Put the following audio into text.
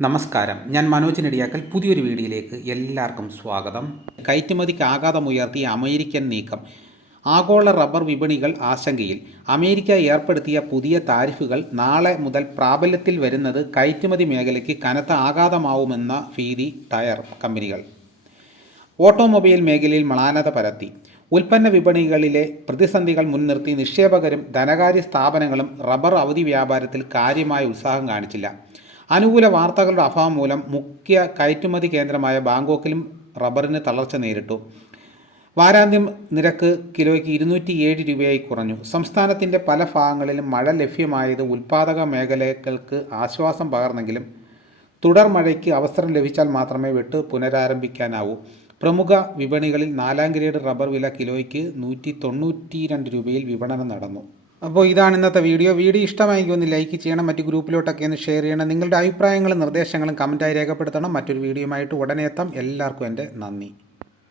നമസ്കാരം. ഞാൻ മനോജ് നെടിയാക്കൽ. പുതിയൊരു വീഡിയോയിലേക്ക് എല്ലാവർക്കും സ്വാഗതം. കയറ്റുമതിക്ക് ആഘാതമുയർത്തിയ അമേരിക്കൻ നീക്കം. ആഗോള റബ്ബർ വിപണികൾ ആശങ്കയിൽ. അമേരിക്ക ഏർപ്പെടുത്തിയ പുതിയ താരിഫുകൾ നാളെ മുതൽ പ്രാബല്യത്തിൽ വരുന്നത് കയറ്റുമതി മേഖലയ്ക്ക് കനത്ത ആഘാതമാവുമെന്ന ഭീതി ടയർ കമ്പനികൾ. ഓട്ടോമൊബൈൽ മേഖലയിൽ മളാനത പരത്തി. ഉൽപ്പന്ന വിപണികളിലെ പ്രതിസന്ധികൾ മുൻനിർത്തി നിക്ഷേപകരും ധനകാര്യ സ്ഥാപനങ്ങളും റബ്ബർ അവധി വ്യാപാരത്തിൽ കാര്യമായ ഉത്സാഹം കാണിച്ചില്ല. അനുകൂല വാർത്തകളുടെ അഭാവം മൂലം മുഖ്യ കയറ്റുമതി കേന്ദ്രമായ ബാങ്കോക്കിലും റബ്ബറിന് തളർച്ച നേരിട്ടു. വാരാന്ത്യം നിരക്ക് കിലോയ്ക്ക് ഇരുന്നൂറ്റി ഏഴ് രൂപയായി കുറഞ്ഞു. സംസ്ഥാനത്തിന്റെ പല ഭാഗങ്ങളിലും മഴ ലഭ്യമായത് ഉൽപ്പാദക മേഖലകൾക്ക് ആശ്വാസം പകർന്നെങ്കിലും തുടർ മഴയ്ക്ക് അവസരം ലഭിച്ചാൽ മാത്രമേ വെട്ട് പുനരാരംഭിക്കാനാവൂ. പ്രമുഖ വിപണികളിൽ നാലാം ഗ്രേഡ് റബ്ബർ വില കിലോയ്ക്ക് നൂറ്റി തൊണ്ണൂറ്റി രണ്ട് രൂപയിൽ വിപണനം നടന്നു. അപ്പോൾ ഇതാണ് ഇന്നത്തെ വീഡിയോ. വീഡിയോ ഇഷ്ടമായെങ്കിൽ ഒന്ന് ലൈക്ക് ചെയ്യണം മറ്റ് ഗ്രൂപ്പിലോട്ടൊക്കെ ഒന്ന് ഷെയർ ചെയ്യണം. നിങ്ങളുടെ അഭിപ്രായങ്ങളും നിർദ്ദേശങ്ങളും കമന്റായി രേഖപ്പെടുത്തണം. മറ്റൊരു വീഡിയോയുമായിട്ട് ഉടനെ എത്താം. എല്ലാവർക്കും എന്റെ നന്ദി.